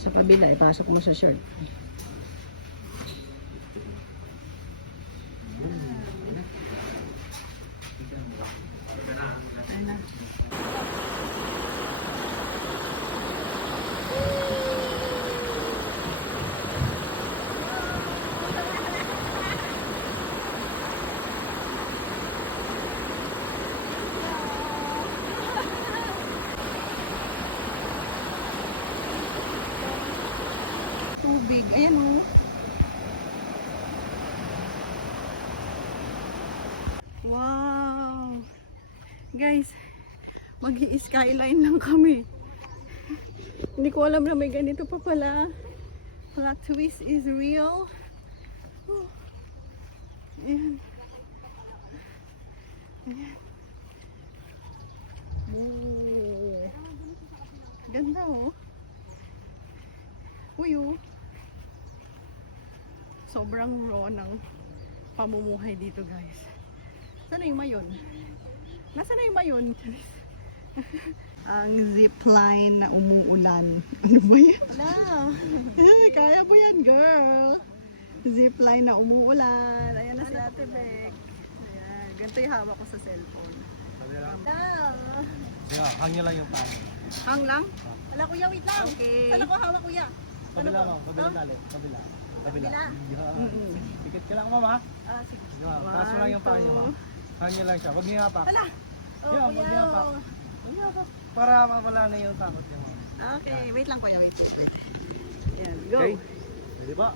Sa kabila, ipasok mo sa shirt. Ayan na. Tubig. Ayan o. Wow! Guys, mag-i-skyline lang kami. Hindi ko alam na may ganito pa pala. Plot twist is real. Oh. Ayan. Ayan. Oh. Ganda oh. Uy oh. Sobrang raw ng pamumuhay dito guys. Sana yung mayon? Nasaan na yung mayon? Ang zipline na umuulan. Ano ba yan? Hello! Kaya mo yan girl! Zipline na umuulan. Ayan na si Ate Beck. Ayan. Ganito yung hawak ko sa cellphone. Hello! Hang nyo lang yung pang. Hang lang? Wala kuya, wait lang. Okay. Saan ako hawak kuya? Kabila mo, kabila dali. Kabila. Kabila? Tikit ka lang mama. Ah, sige. Taas mo lang yung pang nyo ma. Hang nyo lang siya. Huwag niyo hapak. Hala! Oh, Yeah, kuya. huwag niyo hapak. Huwag niyo hapak. Para mawala na yung takot niyo ma. Okay, wait lang kuya, wait. Ayan, go! Okay. Ready ba?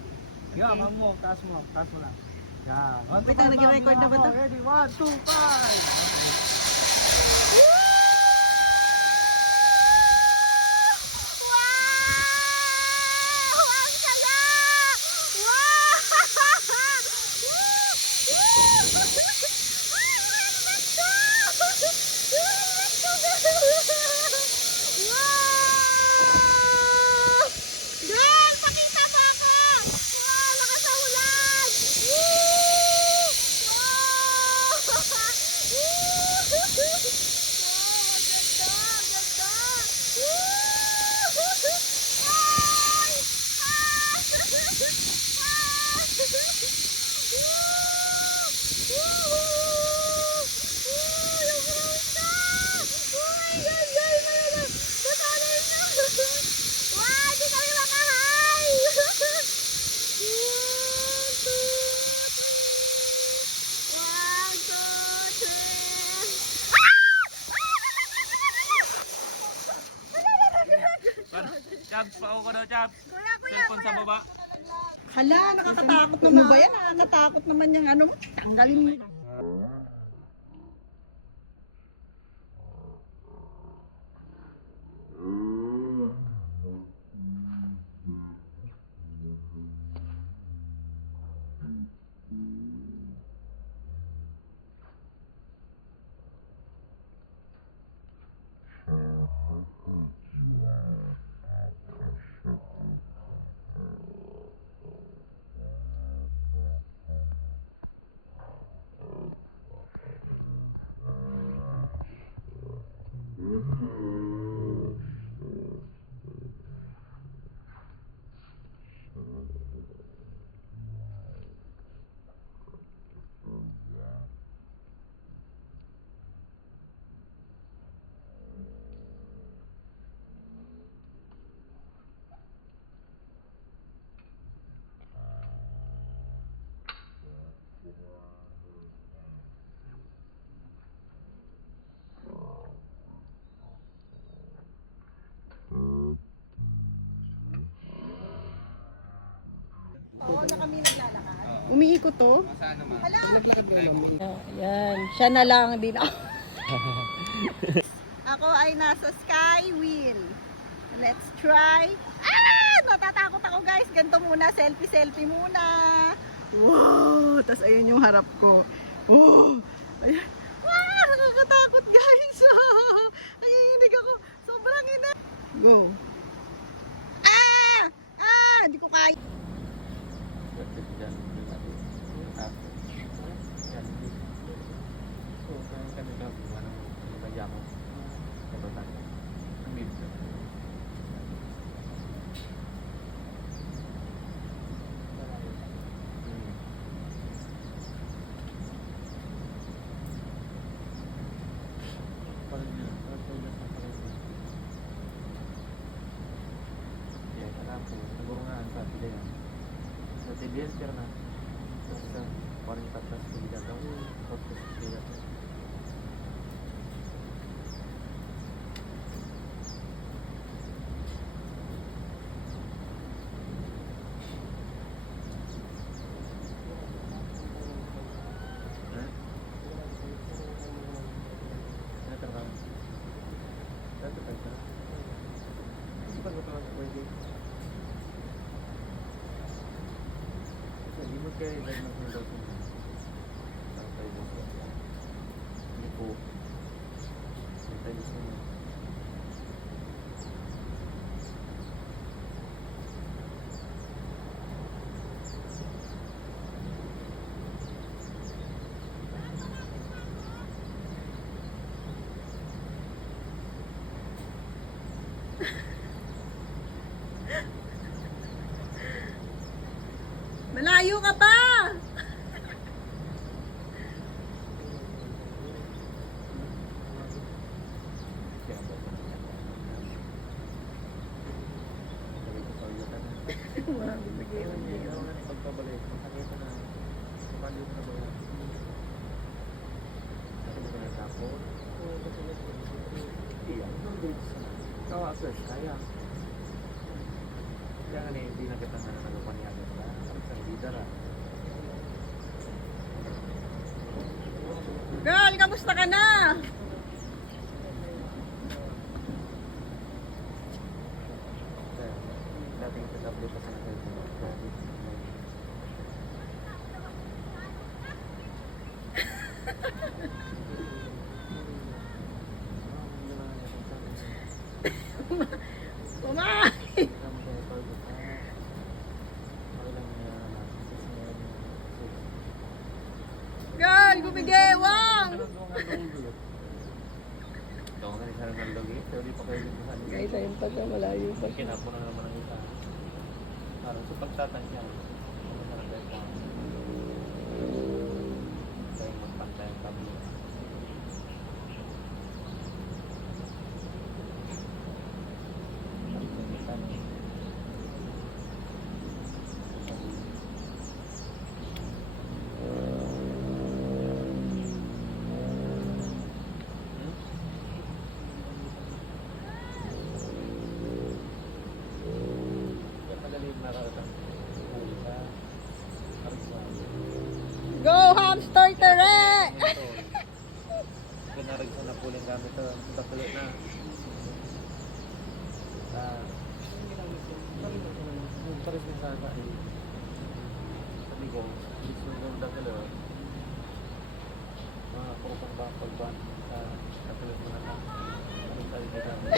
Yeah, hang mo. Taas mo. Taas mo lang. Yan. Wait lang, nag-record na ba ito? Ready? 1, 2, 5! Okay. Jabs, pa ako daw, Jabs. Cellphone sa baba. Hala, nakakatakot naman. Ano ba yan? Nakakatakot naman yung ano mo. Tanggalin mo. Oo, na kami naglalakad. Umiikot to? Saan naman? Hala! Pag naglakad kayo lang. Yan, siya na lang din ako. Ako ay nasa Skywheel. Let's try. Ah! Natatakot ako guys. Ganito muna, selfie muna. Wow! Tapos ayun yung harap ko. Oh! Ayan. Ah! Nakakatakot guys. Ay, hindi ako. Sobrang ina. Go. Ah! Ah! Hindi ko kaya. CBS na. Sa 40 plus hindi daw. Focus sila. Okay, like nothing doesn't sampai buka. Ini po. Sampai di sini. Malayo ka pa! Kaya jangan hindi na kita na nagpapaniaga sa isang leader. Girl, kamusta ka na? Dating sa tablet pa sa Kumain! Girl, gumigewang! Guys, ayun pa siya, malayo pa siya. Kinapo na naman ang isa. Parang sa pagtatansya. Tayo magpantay ang tablet. Go, hamster tere! Pinarag sa napuling gamit to. Tapulit na. Pares din sa ata eh. Sabi ko, gusto mo yung dakalo. Mga purupang pagban sa tapulit mo na lang. Anong sabi ka namin?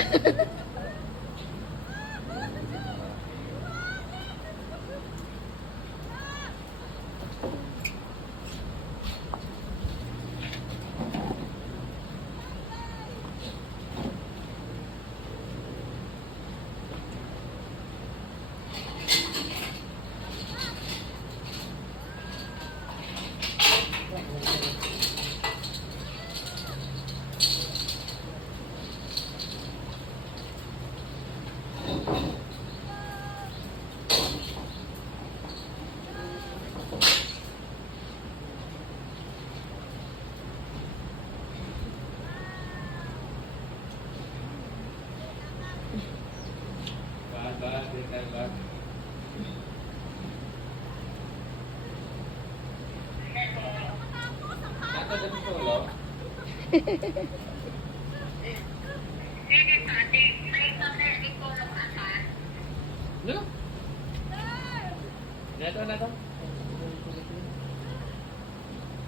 No? Neto na to.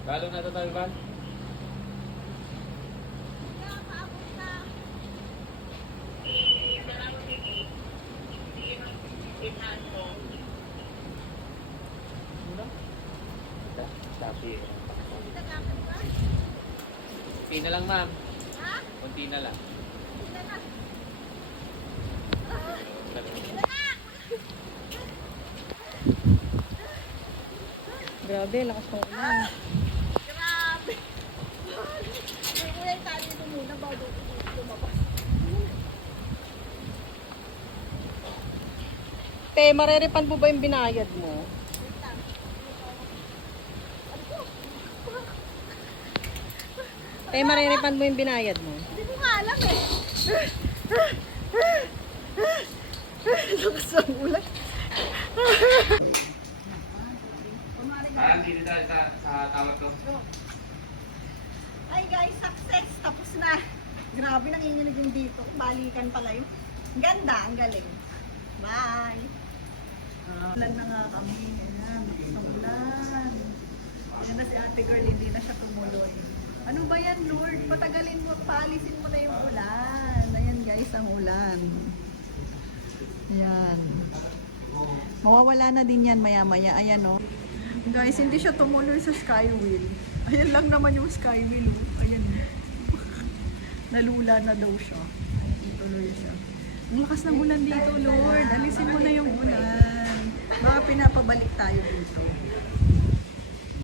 Lalo na to tayo ba? Sabi. Kunti na lang, ma'am. Ha? Kunti na lang. Grabe, lakas ng ulan. Grabe! Kuya, tayo ito muna bago lumabas. Te, mareripan mo ba yung binayad mo? Wait lang. Tayo marirepand mo yung binayad mo. Hindi ko nga alam eh. Lakas ang ulan. Parang dito tayo sa tawag to. Ay guys, success. Tapos na. Grabe nanginginig yung dito. Balikan pala yun. Ang ganda, ang galing. Bye. Ulan na nga kami. Ayan, ang ulan. Ayan na si ate girl, hindi na siya tumuloy. Ano ba yan, Lord? Patagalin mo, paalisin mo na yung ulan. Ayan guys, ang ulan. Ayan. Mawawala na din yan maya-maya. Ayan o. Guys, hindi siya tumuloy sa skywheel. Ayan lang naman yung skywheel. Oh. Ayan. Nalula na daw siya. Ayan, tuloy siya. Ang lakas ng ulan dito, Lord. Alisin mo na yung ulan. Baka pinapabalik tayo dito.